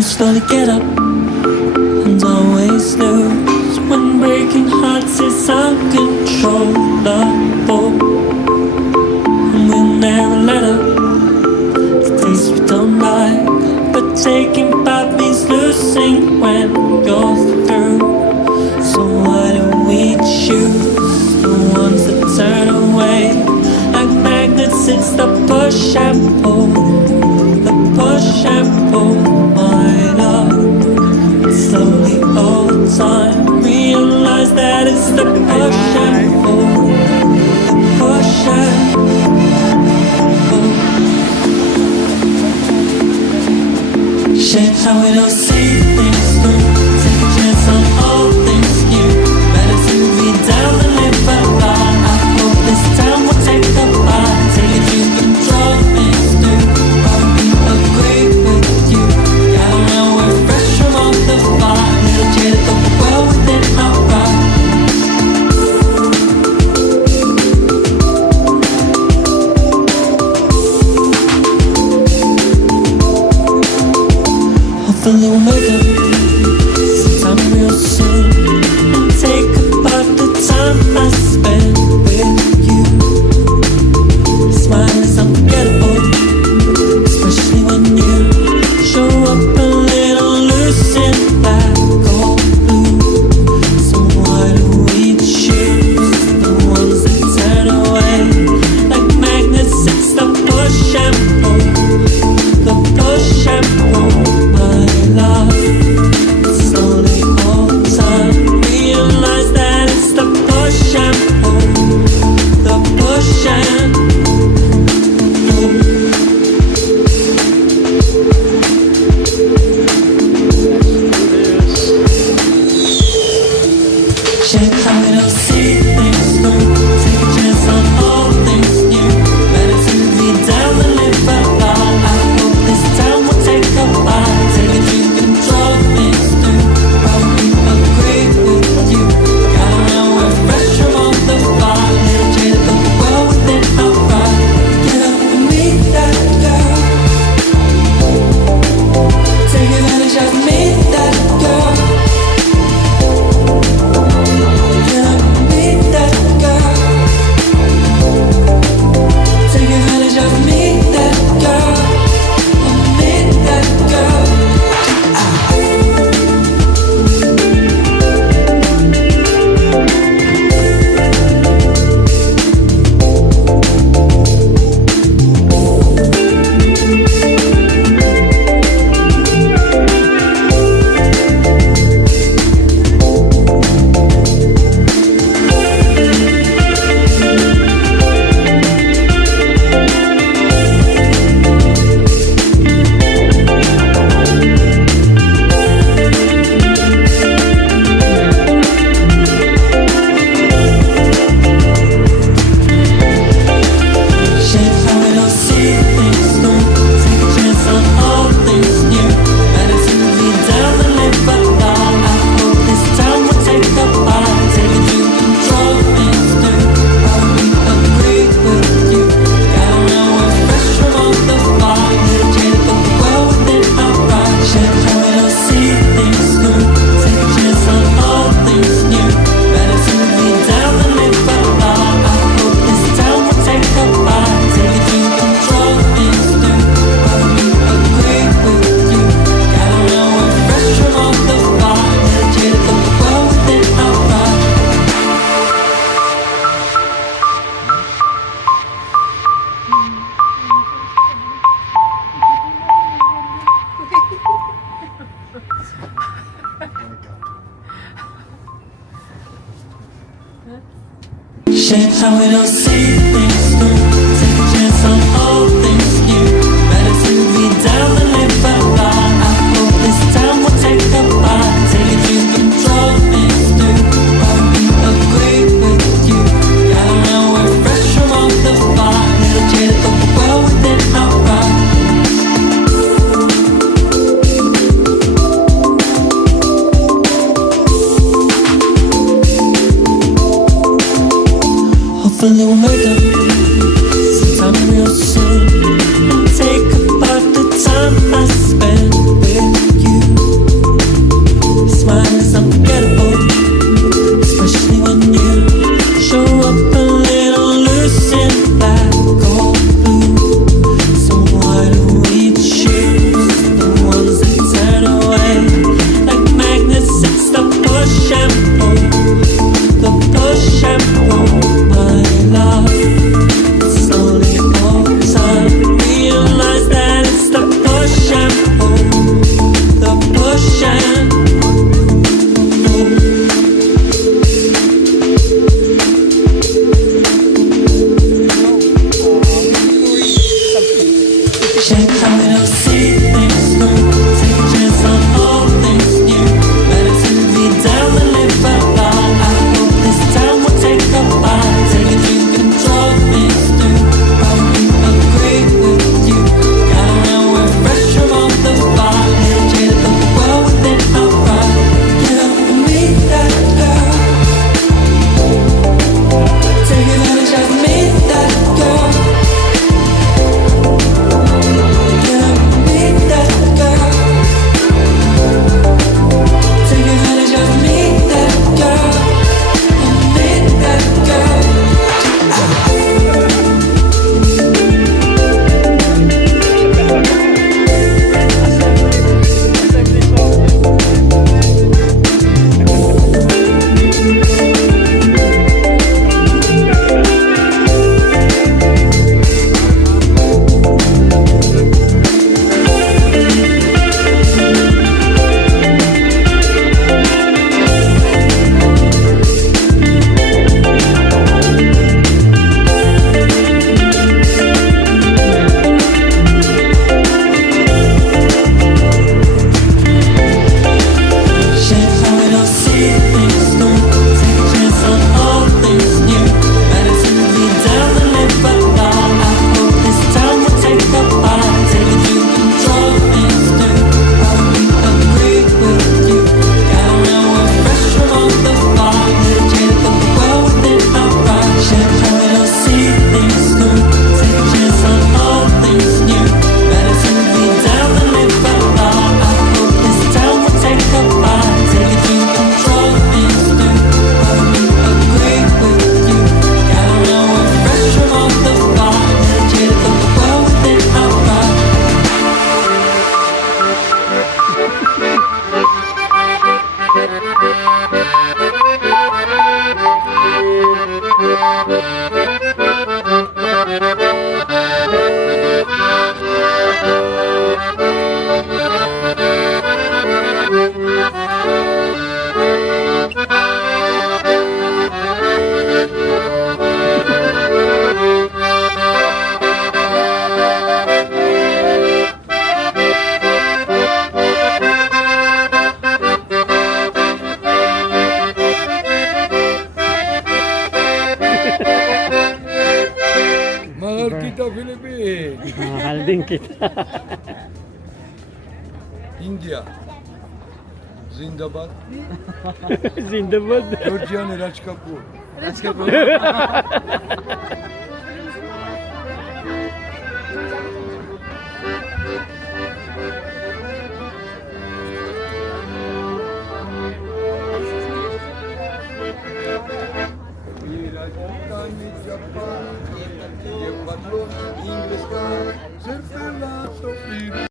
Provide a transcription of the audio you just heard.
Slowly get up and always lose when breaking hearts is uncontrollable. And we'll never let up the taste we don't like, but taking part means losing when you're through. So why do we choose the ones that turn away like magnets? It's the push and pull, the push and pull. Slowly all the time realize that it's the push and pull, the push and pull. Shame how we don't see things through. Take a chance on all things new. Better to be down than live alive. I hope this time will take the bite. Take it, you can draw things through. Probably agree with you. Gotta know we're fresh from all the fire. Little jaded, but we're well within our right. Hopefully we'll make it sometime real soon and take apart the time I spent with you. Smile is unforgettable, especially when you show up a little loose in black or blue. So why do we choose the ones that turn away like magnets? It's the push and pull, the push and pull. My love, slowly all the time realize that it's the push and pull, the push and pull. Check how we don't see things through. Take a chance on all things new. Better to be down than live alive. I hope this time will take a bite. Take it, you can draw things through. Probably agree with you. Gotta know we're fresh from all the fire. Little jaded, but we're well within our right. Get up and meet that girl. Take advantage of me, that girl. Get up and meet that girl. Take advantage of me, that girl. Meet that girl. Shame how we don't see things through. Take a chance on all things new. Better to be down than live alive. I hope this time will take a bite. Take it, you can draw things through. Probably agree with you. Gotta know we're fresh from all the fire. Little jaded, but we're well within our right. Shame how we don't see things through. Take a chance on all things new. Better to be down than live alive. I hope this time will take a bite. Take it, you can draw things through. Probably agree with you. Gotta know we're fresh from all the fire. Little jaded, but we're well within our right. Shame how we don't see things through. Take a chance on all things new. Better to be down than live alive. I hope this time will take a bite. Take it, you can draw things through. Probably agree with you. Gotta know we're fresh from all the fire. Little jaded, but we're well within our right. hopefully we'll make up sometime real soon and take apart the time I spent with you. Your smile is unforgettable, especially when you show up a little loose in black or blue. So why do we choose the ones that turn away like magnets? It's the push and pull, the push and pull, my love. It's only over time realize that it's the push and pull, the push and pull. Check how we don't see things through. Take a chance on all things new. Better to be down than live alone. I hope this time will take a bite. Take a drink and draw things through. Probably agree with you. Got around, we're fresh from all the fire. Jaded but well within our pride. Get up and meet that girl. Take advantage of me, that girl. Get up and meet that girl. Take advantage of me, that girl. And meet that girl. Shit, how we don't see things through. Take a chance on all things new. Better to be down than live alone. I hope this time will take a bite. Take a drink and draw things through. Probably agree with you. Got around, we're fresh from all the fire. Jaded but well within our pride. Shit, how we don't see things through. Take a chance on all things new. Better to be down than live alone. I hope this time will take a bite. Take a drink and draw things through. Probably agree with you. Got around, we're fresh from all the fire. Jaded but well within our pride. Mahal kita Filipin. Mahal din kita. India. Zindabad. Zindabad. Georgian Raj Kapoor. ये राजस्थान में Japan ये बदलो English का सिर्फ last of